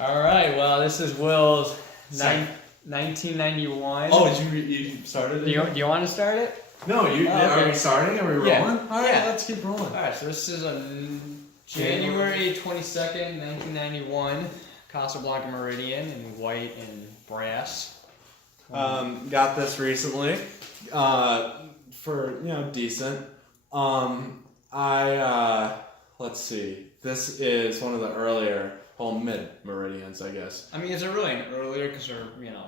All right. Well, this is Will's Sorry. 1991. Oh, you started it? Do you want to start it? No, you. Oh, okay. Are we starting? Are we rolling? Yeah. All right, Yeah. let's keep rolling. All right. So this is a January 22nd, 1991 Casablanca Meridien in white and brass. Got this recently, for decent. Let's see. This is one of the earlier, mid Meridians, I guess. I mean, is it really an earlier? Because they're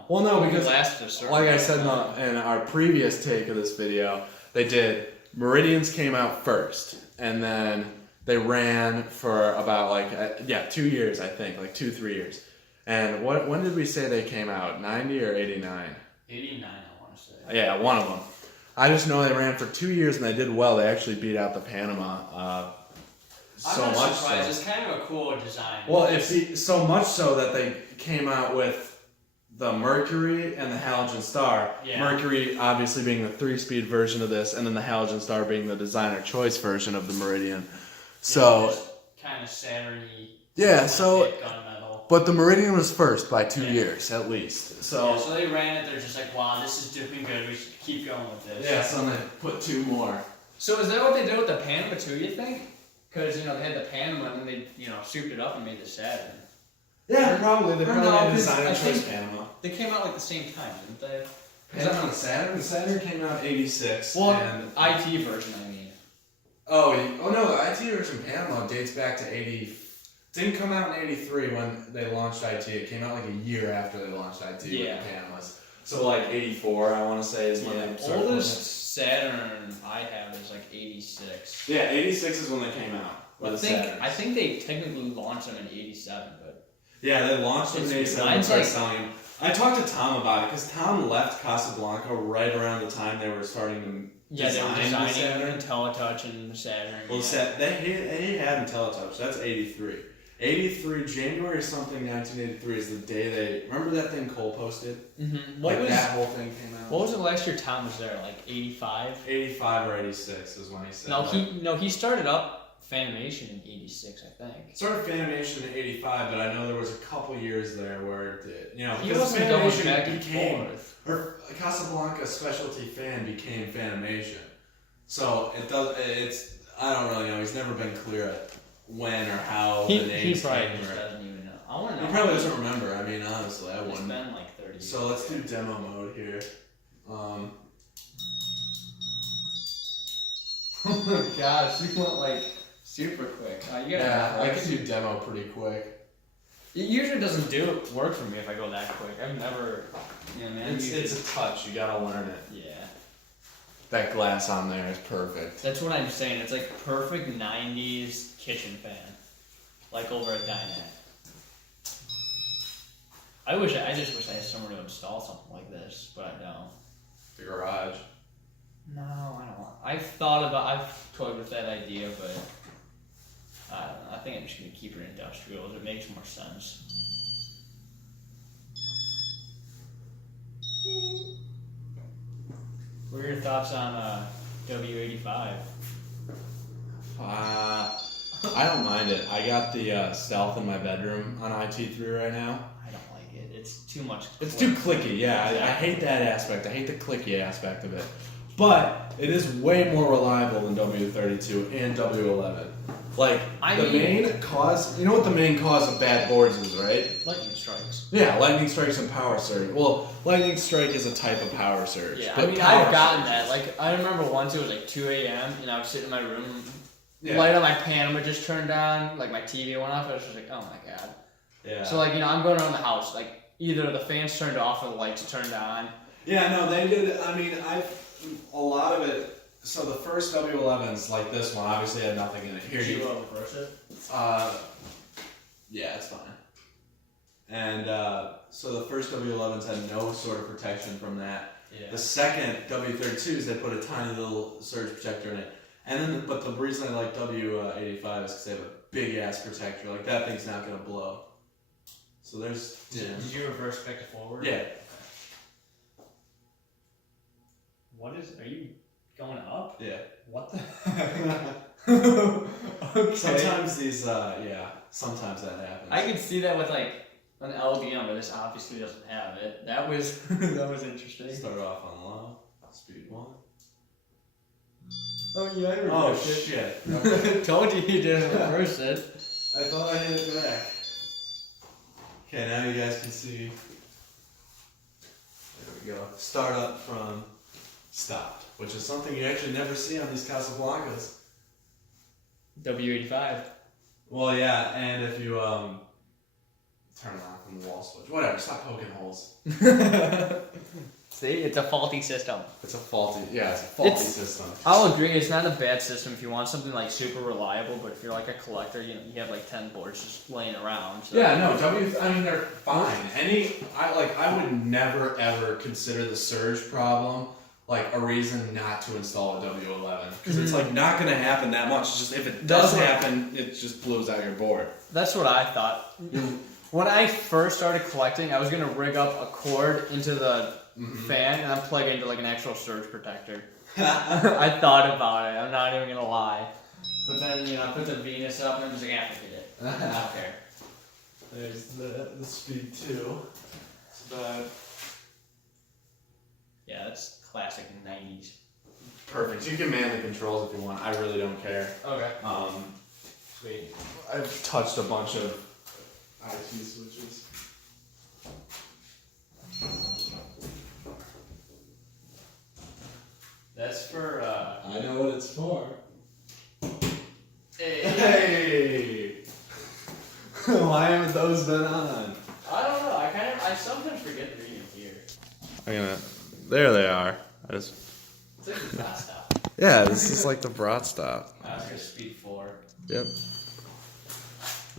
Well, no, because lasted a certain like I amount said of time. in our previous take of this video, they did Meridians came out first, and then they ran for about 2 years, I think, 2-3 years. And when did we say they came out? 90 or 89? 89, I want to say. Yeah, one of them. I just know they ran for 2 years and they did well. They actually beat out the Panama. I'm So not much surprised. so. It's kind of a cool design. Well, so much so that they came out with the Mercury and the Halogen Star. Yeah. Mercury obviously being the 3-speed version of this, and then the Halogen Star being the designer choice version of the Meridian. So kind of Saturn-y. yeah, so Gunmetal. but the Meridian was first by 2 years at least. So So they ran it. They're just like, wow, this is doing good. We should keep going with this. yeah, so they put 2 more. So is that what they did with the Panama too? You think? Because they had the Panama and then they souped it up and made the Saturn. Yeah, probably. They probably made a designer I choice think Panama. They came out the same time, didn't they? Panama and Saturn? The Saturn came out 86. Well, and IT version, I mean. Oh no, the IT version Panama dates back to 80. Didn't come out in 83 when they launched IT. It came out a year after they launched IT with the Panamas. So 84, I want to say, is when they started. Oldest Saturn I have is 86. Yeah, 86 is when they came out. I think they technically launched them in 87, but yeah, they launched them in 87 and started selling them. I talked to Tom about it because Tom left Casablanca right around the time they were starting to design the Saturn. IntelliTouch and Saturn. Well, they had IntelliTouch. That's 83. 83, January something, 1983 is the day they... Remember that thing Cole posted? Mm-hmm. That whole thing came out? What was the last year Tom was there? 85? 85 or 86 is when he said he started up Fanimation in 86, I think. Started Fanimation in 85, but I know there was a couple years there where it did. He wasn't going back and forth. Or Casablanca Specialty Fan became Fanimation. So it's I don't really know. He's never been clear at when or how the names He probably came. just doesn't even know. I want to know. He probably doesn't remember. I mean, honestly, I It's wouldn't. been 30 years. So let's do demo mode here. Oh my gosh, you went super quick. I can do demo pretty quick. It usually doesn't work for me if I go that quick. I've never, man. It's a touch. You gotta learn it. Yeah. That glass on there is perfect. That's what I'm saying. It's perfect 90s kitchen fan. Over a dinette. I just wish I had somewhere to install something like this, but I don't. The garage. No, I don't want. I've toyed with that idea, but I don't know. I think I'm just gonna keep it industrial. It makes more sense. What are your thoughts on W85? I don't mind it. I got the Stealth in my bedroom on IT3 right now. I don't like it. It's too much. It's too clicky, yeah. Exactly. I hate that aspect. I hate the clicky aspect of it. But it is way more reliable than W32 and W11. Main cause... You know what the main cause of bad boards is, right? Lightning strikes. Yeah, lightning strikes and power surge. Well, lightning strike is a type of power surge. Yeah, but I've gotten that. I remember once it was 2 a.m. and I was sitting in my room, light on my Panama just turned on, my TV went off, I was just oh my god. Yeah. So I'm going around the house, either the fans turned off or the lights turned on. Yeah, no, they did. I mean, a lot of it. So the first W11s, like this one, obviously had nothing in it. Here, Did you reverse it? Yeah, it's fine. And so the first W11s had no sort of protection from that. Yeah. The second W32s, they put a tiny little surge protector in it. And then, but the reason I like W85 is because they have a big ass protector. That thing's not gonna blow. So there's. Did you reverse back to forward? Yeah. Are you going up? Yeah. What the? Okay. Sometimes sometimes that happens. I could see that with an LBM, but this obviously doesn't have it. That was that was interesting. Start off on low. Speed 1. Oh yeah, I Oh shit. Okay. Told you didn't reverse it. I thought I hit it back. Okay, now you guys can see. There we go. Start up from stopped, which is something you actually never see on these Casablancas. W85. Well, yeah, and if you turn it off from the wall switch, whatever. Stop poking holes. See, it's a faulty system. It's a faulty It's- system. I'll agree, it's not a bad system if you want something like super reliable, but if you're like a collector, you have like 10 boards just laying around. So. Yeah, no, I mean, they're fine. I would never ever consider the surge problem like a reason not to install a W11 because it's like not gonna happen that much. It's just if it does happen, it just blows out your board. That's what I thought. When I first started collecting, I was gonna rig up a cord into the fan and then plug it into like an actual surge protector. I thought about it. I'm not even gonna lie. But then I put the Venus up and I'm just like, yeah, forget it. I don't care. There's the speed 2. It's about Yeah, that's classic 90s. perfect. You can man the controls if you want. I really don't care. Okay. Sweet. I've touched a bunch of IT switches. That's for I know what it's for. Hey. Hey! Why haven't those been on? I don't know. I sometimes forget they're even here. There they are. It's like the flat stop. Yeah, this is like the brat stop. That's for speed 4. Yep.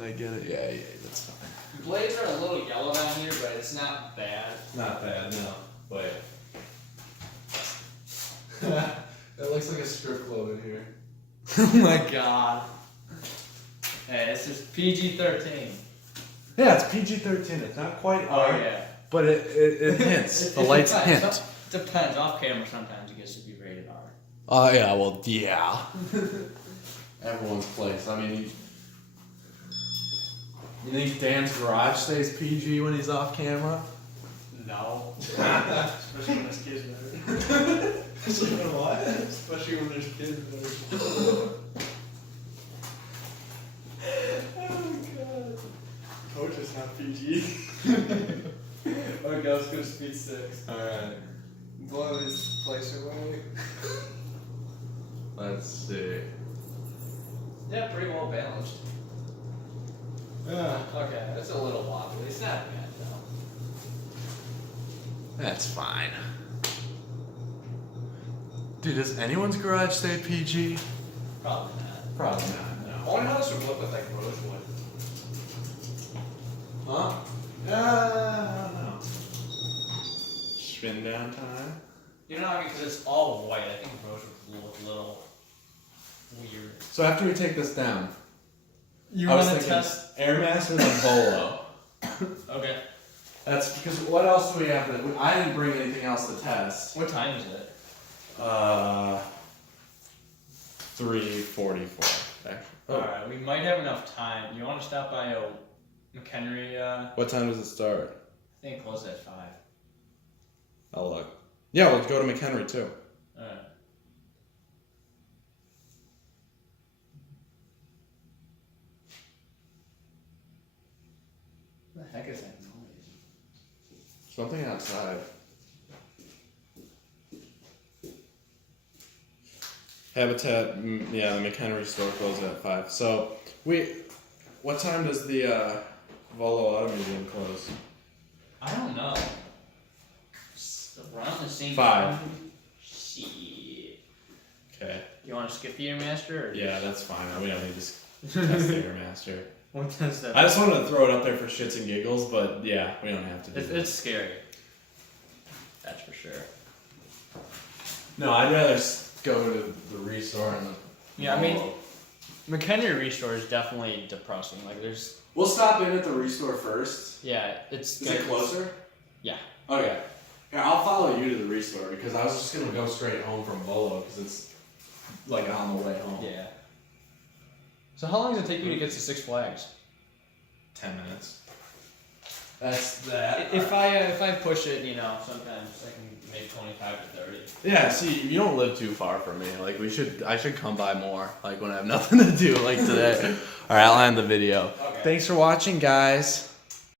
I get it. Yeah, that's fine. The blades are a little yellow down here, but it's not bad. Not bad, no. But it looks like a strip club in here. Oh my god. Hey, it's just PG-13. Yeah, it's PG-13. It's not quite Oh R, yeah. but it hints. The lights depends. hint. Depends. Off camera, sometimes it gets to be rated R. Yeah, well, yeah. Everyone's place. I mean, you think Dan's garage stays PG when he's off camera? No. Especially when there's kids there. Especially when what? Especially when there's kids there. Oh god. Coach is not PG. Okay, let's go to speed 6. Alright. Blow his place away. Let's see. Yeah, pretty well balanced. Okay, that's a little wobbly. It's not bad though. That's fine. Dude, does anyone's garage stay PG? Probably not. Probably not, no. I wonder how this would look with like rosewood. Huh? I don't know. Spin down time? You know what I mean? Because it's all white. I think rosewood would look a little weird. So after we take this down, You I was want to thinking test? Airmaster then Volo. Okay. That's because what else do we have to? I didn't bring anything else to test. What time is it? 3:44. Actually. Oh. Alright, we might have enough time. You want to stop by McHenry? I What time does it start? think it closes at 5. I'll look. Yeah, we'll go to McHenry too. Alright. What the heck is that noise? Something outside. Habitat, yeah, the McHenry store closes at 5. So, what time does the Volo Auto Museum close? I don't know. Around the same 5. time? Shit. Okay. You want to skip the Airmaster? Or Yeah, that's fine. We don't need to test the Airmaster. What does that? I just wanted to throw it up there for shits and giggles, but yeah, we don't have to do that. It's scary. That's for sure. No, I'd rather go to the restore and the. Yeah, I mean, McHenry Restore is definitely depressing. Like, there's. We'll stop in at the restore first. Yeah, it's. Is it closer? Yeah. Okay. Here, I'll follow you to the restore because I was just gonna go straight home from Volo because it's like on the way home. Yeah. So how long does it take you to get to Six Flags? 10 minutes. That's that. If I push it, you know, sometimes I can make 25 to 30. Yeah, see, you don't live too far from me. Like I should come by more. Like when I have nothing to do, like today. All right, I'll end the video. Okay. Thanks for watching, guys.